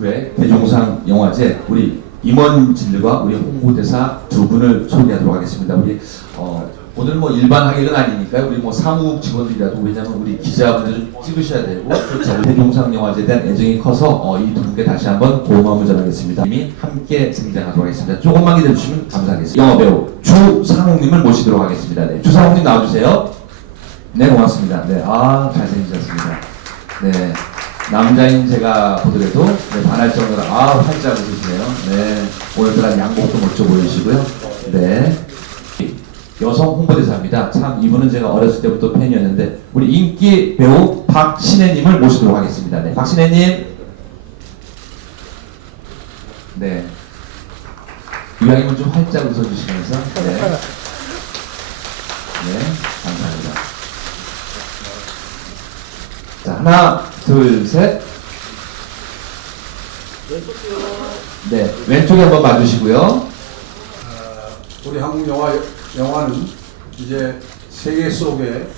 49회 대종상 영화제 우리 임원진들과 우리 홍보대사 두 분을 소개하도록 하겠습니다. 우리 어, 오늘 뭐 일반 하객은 아니니까 우리 뭐 사무국 직원들이라도 왜냐면 우리 기자분들 좀 찍으셔야 되고. 대종상 영화제에 대한 애정이 커서 어, 이두 분께 다시 한번 고마움을 전하겠습니다. 이미 함께 등장하도록 하겠습니다. 조금만 기다려 주시면 감사하겠습니다. 영화 배우 주상욱님을 모시도록 하겠습니다. 네, 주상욱님 나와주세요. 네 고맙습니다. 네, 아 잘생기셨습니다. 네. 남자인 제가 보더라도 네, 반할 정도로 아 활짝 웃으시네요. 네 오늘따라 양복도 멋져 보이시고요. 네 여성 홍보대사입니다. 참 이분은 제가 어렸을 때부터 팬이었는데 우리 인기 배우 박신혜님을 모시도록 하겠습니다. 네 박신혜님 네 이왕이면 좀 활짝 웃어주시면서 네, 네 감사합니다. 자 하나 둘 셋. 네 왼쪽에 한번 봐주시고요. 어, 우리 한국 영화 영화는 이제 세계 속의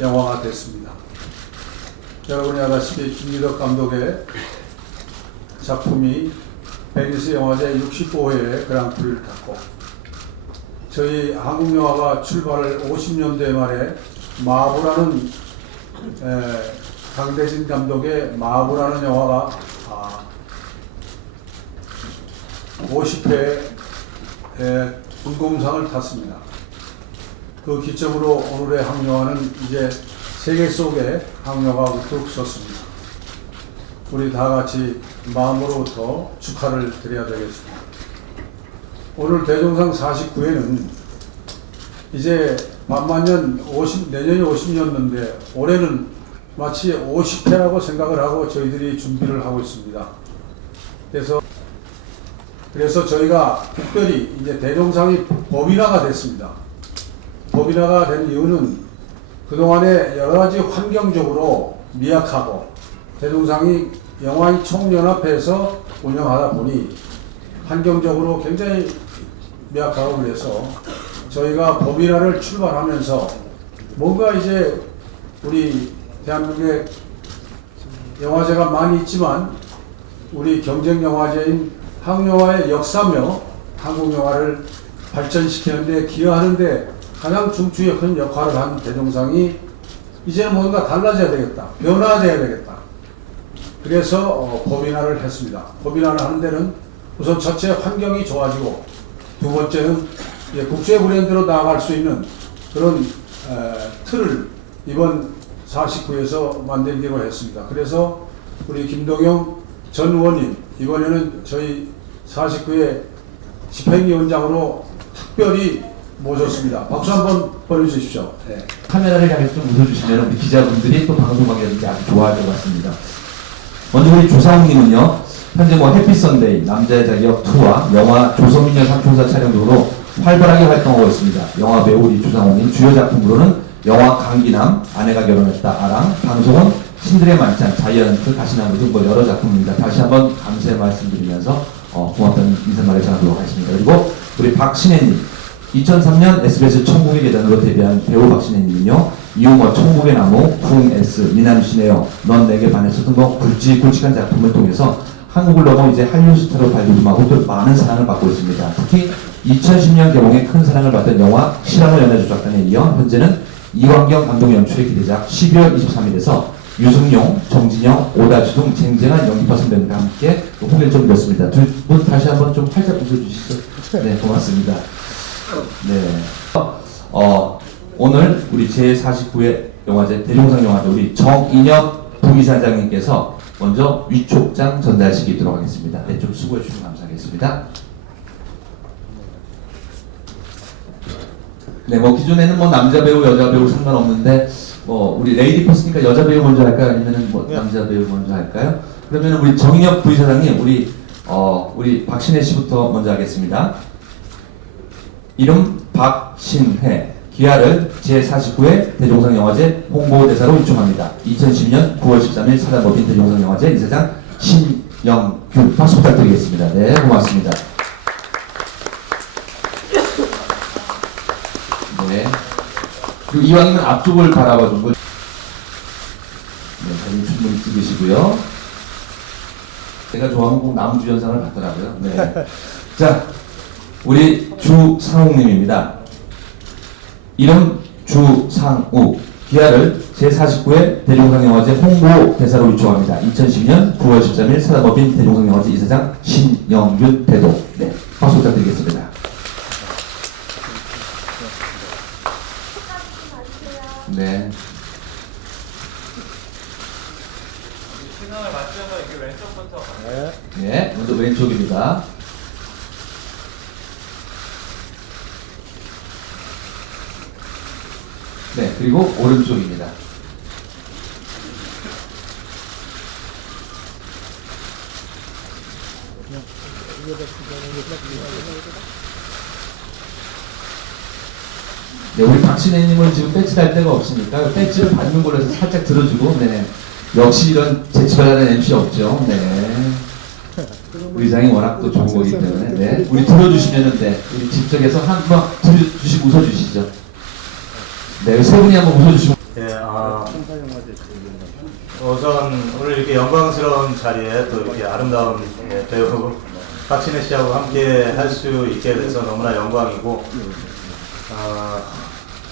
영화가 됐습니다. 여러분이 아다시피 김기덕 감독의 작품이 베니스 영화제 65회 그랑프리를 탔고 저희 한국 영화가 출발을 50년대 말에 마부라는 에, 강대진 감독의 마부라는 영화가 아, 50회 에, 불공상을 탔습니다. 그 기점으로 오늘의 항영화는 이제 세계 속에 항영화가 우뚝 섰습니다. 우리 다 같이 마음으로부터 축하를 드려야 되겠습니다. 오늘 대종상 49회는 이제 만만년 50, 내년이 50년인데 올해는 마치 50회라고 생각을 하고 저희들이 준비를 하고 있습니다. 그래서 그래서 저희가 특별히 이제 대종상이 법인화가 됐습니다. 법인화가 된 이유는 그동안에 여러 가지 환경적으로 미약하고 대종상이 영화인 총연합회에서 운영하다 보니 환경적으로 굉장히 미약하고 그래서 저희가 법인화를 출발하면서 뭔가 이제 우리 대한민국에 영화제가 많이 있지만 우리 경쟁 영화제인 한국영화의 역사며 한국 영화를 발전시키는데 기여하는데 가장 중추의 큰 역할을 한 대종상이 이제는 뭔가 달라져야 되겠다. 변화돼야 되겠다. 그래서 어, 법인화를 했습니다. 법인화를 하는 데는 우선 첫째 환경이 좋아지고 두 번째는 국제 브랜드로 나아갈 수 있는 그런 에, 틀을 이번 49에서 만들기로 했습니다. 그래서 우리 김동영 전 의원님 이번에는 저희 49회 집행위원장으로 특별히 모셨습니다. 박수 한번 보내주십시오. 네. 카메라를 향해서 좀 웃어주시면 우리 기자분들이 또 방송하기 아주 좋아할 것 같습니다. 먼저 우리 조상욱님은요, 현재 뭐 해피선데이, 남자의 자격 2와 영화 조선미녀 삼총사 촬영 등으로 활발하게 활동하고 있습니다. 영화 배우 우리 조상욱님 주요 작품으로는 영화 강기남, 아내가 결혼했다, 아랑, 방송은 신들의 만찬, 자이언트, 가시나무 등 뭐 여러 작품입니다. 다시 한번 감사의 말씀드리면서 어, 고맙다는 인사말을 전하도록 하겠습니다. 그리고 우리 박신혜님, 2003년 SBS 천국의 계단으로 데뷔한 배우 박신혜님은요 이용어 천국의 나무, 궁S, 미남시네요, 넌 내게 반했어 등뭐 굵직굵직한 작품을 통해서 한국을 넘어 이제 한류 스타로 발돋움하고 또 많은 사랑을 받고 있습니다. 특히 2010년 개봉에 큰 사랑을 받던 영화 실화로 연애 조작단에 이어 현재는 이광경 감독 연출의 기대작 12월 23일에서 유승용, 정진영, 오다주 등 쟁쟁한 연기 파 선배들과 함께 또 홍해를 좀 드렸습니다. 두 분 다시 한번 좀 활짝 웃어주시죠. 네, 고맙습니다. 네. 어, 오늘 우리 제49회 영화제 대종상 영화제 우리 정인혁 부이사장님께서 먼저 위촉장 전달식이 있도록 하겠습니다. 네, 좀 수고해 주시면 감사하겠습니다. 네, 뭐 기존에는 뭐 남자 배우, 여자 배우 상관없는데 뭐 우리 레이디 퍼스니까 여자 배우 먼저 할까요? 아니면은 뭐 남자 배우 먼저 할까요? 그러면 우리 정인혁 부이사장님, 우리 어 우리 박신혜 씨부터 먼저 하겠습니다. 이름 박신혜 기아를 제49회 대종상 영화제 홍보대사로 임종합니다. 2010년 9월 13일 사단법인 대종상 영화제 이사장 신영균 박수 부탁드리겠습니다. 네 고맙습니다. 네 그리고 이왕이면 앞쪽을 바라봐주고 네 사진 충분히 찍으시고요. 제가 좋아하는 꼭 남주연상을 받더라고요. 네. 자, 우리 주상욱님입니다. 이름 주상욱. 기아를 제49회 대종상영화제 홍보 대사로 요청합니다. 2010년 9월 13일 사단법인 대종상영화제 이사장 신영균 대도. 네, 박수 부탁드리겠습니다. 네. 시선을 맞춰서 이렇게 왼쪽부터 네, 먼저 왼쪽입니다. 네, 그리고 오른쪽입니다. 네, 우리 박신혜님은 지금 배지 달 데가 없으니까 배지를 받는 걸로 해서 살짝 들어주고, 네. 역시 이런 재치발랄한 MC 없죠. 네. 의상이 워낙 또 좋은 거기 때문에 네. 우리 들어주시면은 네. 우리 직접해서 한번 들어주시고 웃어주시죠. 네, 세 분이 한번 웃어주시고 예, 아, 우선 오늘 이렇게 영광스러운 자리에 또 이렇게 아름다운 예, 배우 박신혜 씨하고 함께 할 수 있게 돼서 너무나 영광이고, 아,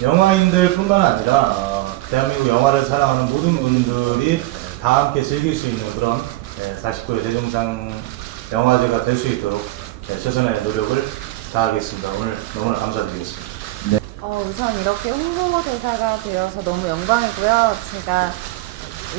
영화인들뿐만 아니라 어, 대한민국 영화를 사랑하는 모든 분들이 다 함께 즐길 수 있는 그런 예, 49회 대종상 영화제가 될 수 있도록 예, 최선의 노력을 다하겠습니다. 오늘 너무나 감사드리겠습니다. 어, 우선 이렇게 홍보 대사가 되어서 너무 영광이고요. 제가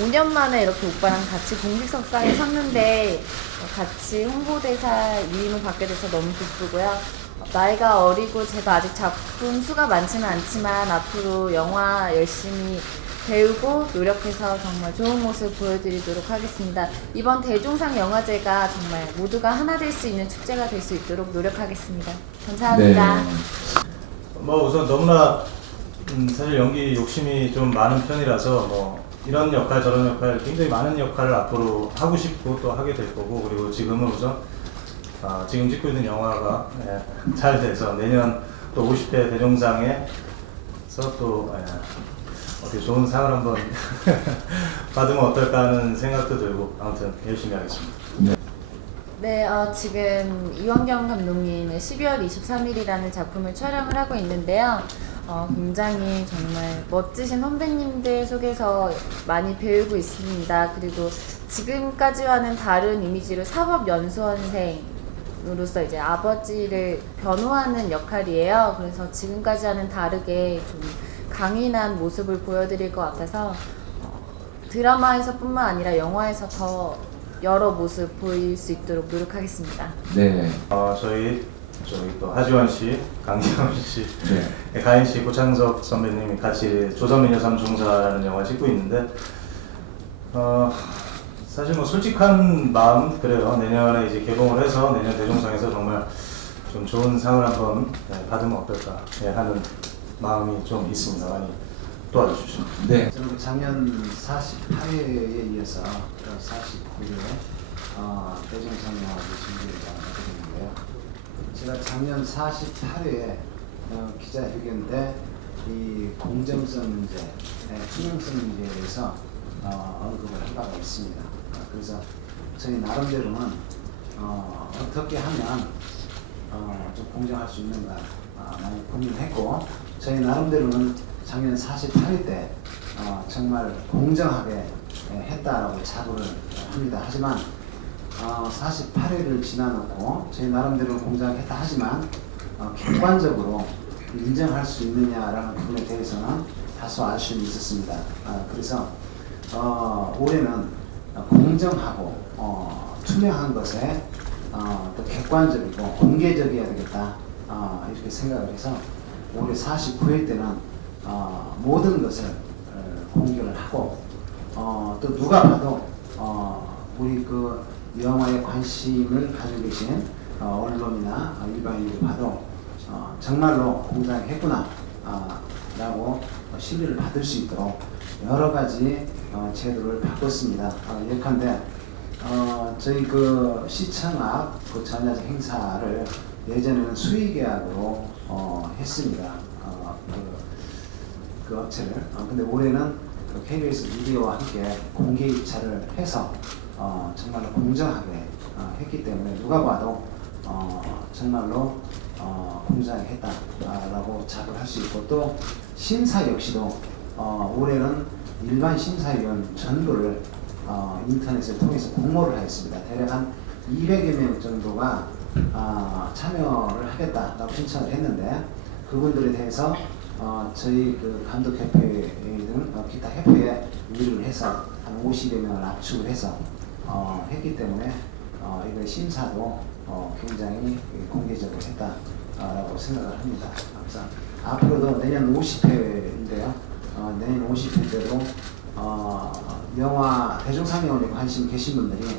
5년 만에 이렇게 오빠랑 같이 공식석상에 섰는데 어, 같이 홍보대사 위임을 받게 돼서 너무 기쁘고요. 어, 나이가 어리고 제가 아직 작품 수가 많지는 않지만 앞으로 영화 열심히 배우고 노력해서 정말 좋은 모습 보여드리도록 하겠습니다. 이번 대종상 영화제가 정말 모두가 하나 될 수 있는 축제가 될 수 있도록 노력하겠습니다. 감사합니다. 네. 뭐 우선 너무나 음, 사실 연기 욕심이 좀 많은 편이라서 뭐 이런 역할 저런 역할 굉장히 많은 역할을 앞으로 하고 싶고 또 하게 될 거고 그리고 지금은 우선 아, 지금 찍고 있는 영화가 예, 잘 돼서 내년 또 50회 대종상에서 또 예, 어떻게 좋은 상을 한번 받으면 어떨까 하는 생각도 들고 아무튼 열심히 하겠습니다. 네, 어, 지금 이원경 감독님의 12월 23일이라는 작품을 촬영을 하고 있는데요. 어, 굉장히 정말 멋지신 선배님들 속에서 많이 배우고 있습니다. 그리고 지금까지와는 다른 이미지로 사법연수원생 으로서 이제 아버지를 변호하는 역할이에요. 그래서 지금까지와는 다르게 좀 강인한 모습을 보여드릴 것 같아서 어, 드라마에서뿐만 아니라 영화에서 더 여러 모습 보일 수 있도록 노력하겠습니다. 네. 어, 저희 저희 또 하지원 씨, 강지원 씨 네. 가인 씨, 고창석 선배님이 같이 조선미녀 삼총사라는 영화 찍고 있는데 어, 사실 뭐 솔직한 마음 그래요. 내년에 이제 개봉을 해서 내년 대종상에서 정말 좀 좋은 상을 한번 네, 받으면 어떨까 네, 하는 마음이 좀 있습니다. 많이 도와주십시오. 네. 그 작년 48회에 이어서 49회 어, 준비를 하게 됐는데요. 제가 작년 48회에 어, 기자회견 때 이 공정성 문제, 네, 투명성 문제에 대해서 어, 언급을 한 바가 있습니다. 어, 그래서 저희 나름대로는 어, 어떻게 하면 어, 좀 공정할 수 있는가 어, 많이 고민을 했고 저희 나름대로는 작년 48회 때 어, 정말 공정하게 예, 했다라고 자부를 합니다. 하지만 어, 48회를 지나놓고 저희 나름대로 공정하게 했다 하지만 어, 객관적으로 인정할 수 있느냐라는 부분에 대해서는 다소 아쉬움이 있었습니다. 아, 그래서 어, 올해는 공정하고 어, 투명한 것에 어, 또 객관적이고 공개적이어야 되겠다. 어, 이렇게 생각을 해서 올해 49회 때는 어, 모든 것을 어, 공개를 하고 어, 또 누가 봐도 어, 우리 그 영화에 관심을 가지고 계신 어, 언론이나 일반인들이 봐도 어, 정말로 공정했구나 아, 라고 어, 신뢰를 받을 수 있도록 여러 가지 어, 제도를 바꿨습니다. 어, 예컨대 어, 저희 그 시청학 그 전야제 행사를 예전에는 수의계약으로 어, 했습니다. 어, 그, 그 업체를. 어, 근데 올해는 그 KBS 미디어와 함께 공개 입찰을 해서 어, 정말로 공정하게 어, 했기 때문에 누가 봐도 어, 정말로 어, 공정하게 했다라고 자각할 수 있고 또 심사 역시도 어, 올해는 일반 심사위원 전부를 어, 인터넷을 통해서 공모를 하였습니다. 대략 한 200여 명 정도가 아, 참여를 하겠다라고 신청을 했는데 그분들에 대해서 어, 저희 그 감독협회 등 어, 기타 협회에 의뢰를 해서 한 50여 명을 압축을 해서 어, 했기 때문에 어, 이거 심사도 어, 굉장히 공개적으로 했다라고 생각을 합니다. 그래서 앞으로도 내년 50회인데요. 어, 내년 50회 때도 어, 영화 대중상영원에 관심 계신 분들이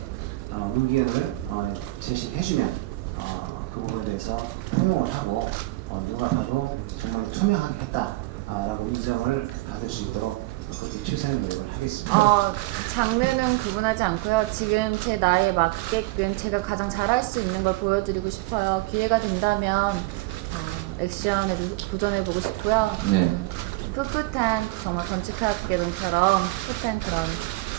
어, 의견을 어, 제시해주면 어, 그 부분에 대해서 포용을 하고 어, 누가 봐도 정말 투명하게 했다라고 인정을 받을 수 있도록 그렇게 최선의 노력을 하겠습니다. 어, 장르는 구분하지 않고요. 지금 제 나이에 맞게끔 제가 가장 잘할 수 있는 걸 보여드리고 싶어요. 기회가 된다면 어, 액션에도 도전해보고 싶고요. 네. 음, 풋풋한 정말 건축학개론처럼 풋풋한 그런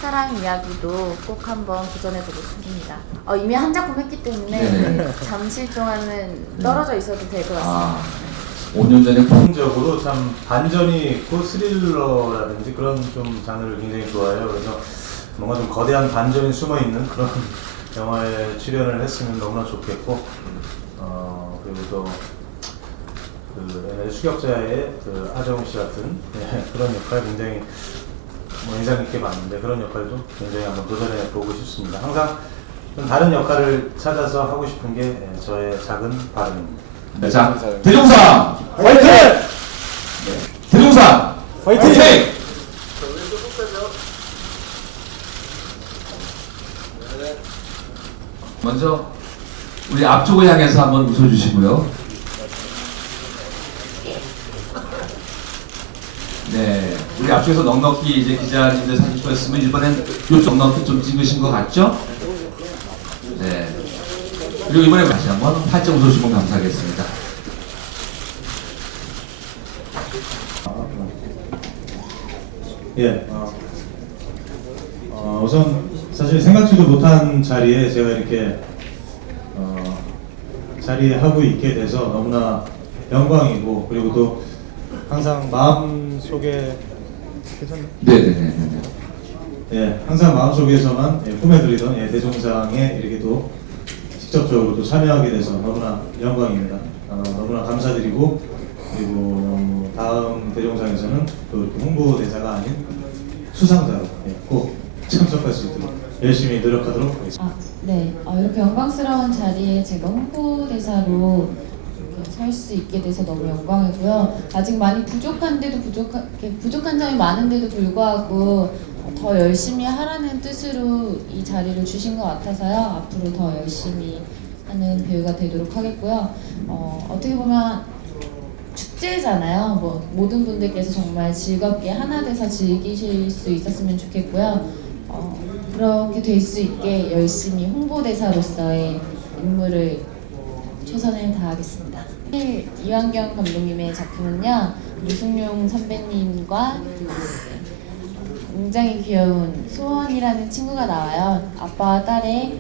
사랑 이야기도 꼭 한번 도전해보고 싶습니다. 어, 이미 한 작품 했기 때문에 네네. 잠시 동안은 떨어져 있어도 될 것 같습니다. 아, 5년 전에 공- 기본적으로 참 반전이 있고 스릴러라든지 그런 좀 장르를 굉장히 좋아해요. 그래서 뭔가 좀 거대한 반전이 숨어 있는 그런 영화에 출연을 했으면 너무나 좋겠고, 어 그리고 또 그 옛날에 수격자의 그 아정 씨 같은 예, 그런 역할 굉장히 뭐 인상 깊게 봤는데 그런 역할도 굉장히 한번 도전해 보고 싶습니다. 항상 좀 다른 역할을 찾아서 하고 싶은 게 예, 저의 작은 바람입니다. 네, 자, 대종상! 화이팅! 대종상! 화이팅! 먼저 우리 앞쪽을 향해서 한번 웃어주시고요. 네, 우리 앞쪽에서 넉넉히 이제 기자님들 사진 찍었으면 이번엔 요쪽 넉넉히 좀 찍으신 것 같죠? 네. 그리고 이번에 다시 한번 팔짱 웃어주시면 감사하겠습니다. 예. 어, 어, 우선 사실 생각지도 못한 자리에 제가 이렇게 어, 자리에 하고 있게 돼서 너무나 영광이고 그리고 또 항상 마음 속에 네네네. 예, 항상 마음 속에서만 예, 꿈에드리던 예, 대종상에 이렇게 또 직접적으로 또 참여하게 돼서 너무나 영광입니다. 어, 너무나 감사드리고 그리고 다음 대종상에서는 또 이렇게 홍보 대사가 아닌 수상자로 예, 꼭 참석할 수 있도록 열심히 노력하도록 하겠습니다. 아, 네. 어, 이렇게 영광스러운 자리에 제가 홍보대사로 설수 있게 돼서 너무 영광이고요. 아직 많이 부족한데도 부족한, 부족한 점이 많은데도 불구하고 더 열심히 하라는 뜻으로 이 자리를 주신 것 같아서요. 앞으로 더 열심히 하는 배우가 되도록 하겠고요. 어, 어떻게 보면 축제잖아요. 뭐 모든 분들께서 정말 즐겁게 하나 돼서 즐기실 수 있었으면 좋겠고요. 어, 그렇게 될 수 있게 열심히 홍보대사로서의 임무를 최선을 다하겠습니다. 이완경 감독님의 작품은요 유승용 선배님과 굉장히 귀여운 소원이라는 친구가 나와요. 아빠와 딸의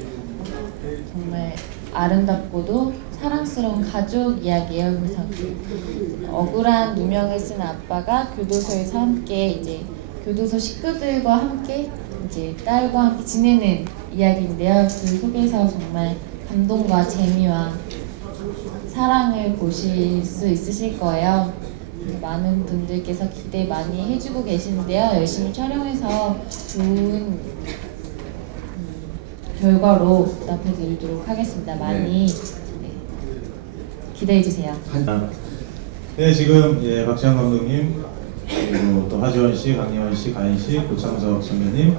정말 아름답고도 사랑스러운 가족 이야기예요. 그래서 억울한 누명을 쓴 아빠가 교도소에서 함께 이제 교도소 식구들과 함께 이제 딸과 함께 지내는 이야기인데요. 그 속에서 정말 감동과 재미와 사랑을 보실 수 있으실 거예요. 많은 분들께서 기대 많이 해주고 계시는데요. 열심히 촬영해서 좋은 음, 결과로 보답해 드리도록 하겠습니다. 많이 네, 기대해 주세요. 네, 지금 예, 박지현 감독님 그리고 또 하지원 씨, 강예원 씨, 가인 씨, 고창석 선배님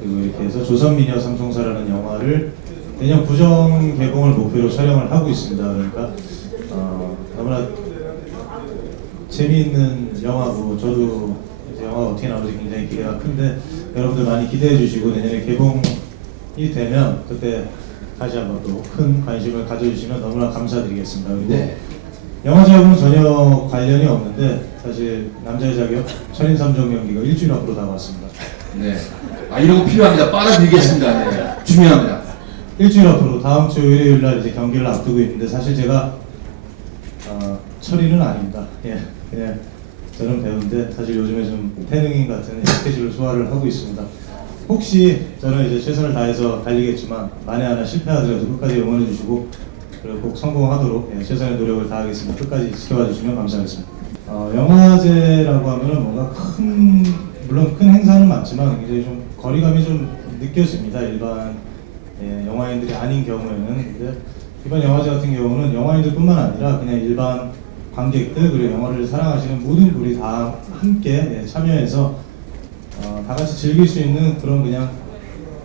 그리고 이렇게 해서 조선미녀 삼총사라는 영화를 내년 부정 개봉을 목표로 촬영을 하고 있습니다. 그러니까 어, 너무나 재미있는 영화고 저도 영화가 어떻게 나올지 굉장히 기대가 큰데 여러분들 많이 기대해 주시고 내년에 개봉이 되면 그때 다시 한번 또 큰 관심을 가져주시면 너무나 감사드리겠습니다. 그리고 네. 영화 자격은 전혀 관련이 없는데 사실 남자의 자격 철인 3종 연기가 일주일 앞으로 다가왔습니다. 네. 아 이런 거 필요합니다. 빨아들이겠습니다. 네. 중요합니다. 일주일 앞으로 다음 주 일요일 날 이제 경기를 앞두고 있는데 사실 제가 어, 철이는 아닙니다. 예, 그냥 저는 배우인데 사실 요즘에 좀 태능인 같은 스케줄을 소화를 하고 있습니다. 혹시 저는 이제 최선을 다해서 달리겠지만 만에 하나 실패하더라도 끝까지 응원해 주시고 그리고 꼭 성공하도록 예, 최선의 노력을 다하겠습니다. 끝까지 지켜봐 주시면 감사하겠습니다. 어, 영화제라고 하면은 뭔가 큰 물론 큰 행사는 맞지만 굉장히 좀 거리감이 좀 느껴집니다. 일반 예, 영화인들이 아닌 경우에는 근데 이번 영화제 같은 경우는 영화인들뿐만 아니라 그냥 일반 관객들 그리고 영화를 사랑하시는 모든 분이 다 함께 예, 참여해서 어, 다 같이 즐길 수 있는 그런 그냥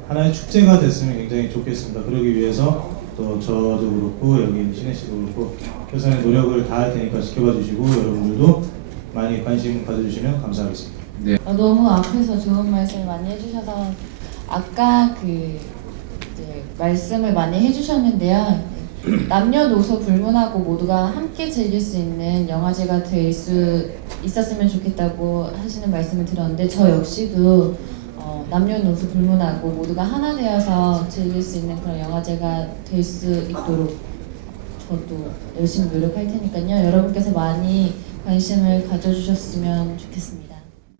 하나의 축제가 됐으면 굉장히 좋겠습니다. 그러기 위해서 또 저도 그렇고 여기 신혜 씨도 그렇고 최선의 노력을 다할 테니까 지켜봐 주시고 여러분들도 많이 관심 가져주시면 감사하겠습니다. 어, 너무 앞에서 좋은 말씀 많이 해주셔서 아까 그 말씀을 많이 해주셨는데요. 남녀노소 불문하고 모두가 함께 즐길 수 있는 영화제가 될 수 있었으면 좋겠다고 하시는 말씀을 들었는데 저 역시도 어, 남녀노소 불문하고 모두가 하나 되어서 즐길 수 있는 그런 영화제가 될 수 있도록 저도 열심히 노력할 테니까요. 여러분께서 많이 관심을 가져주셨으면 좋겠습니다.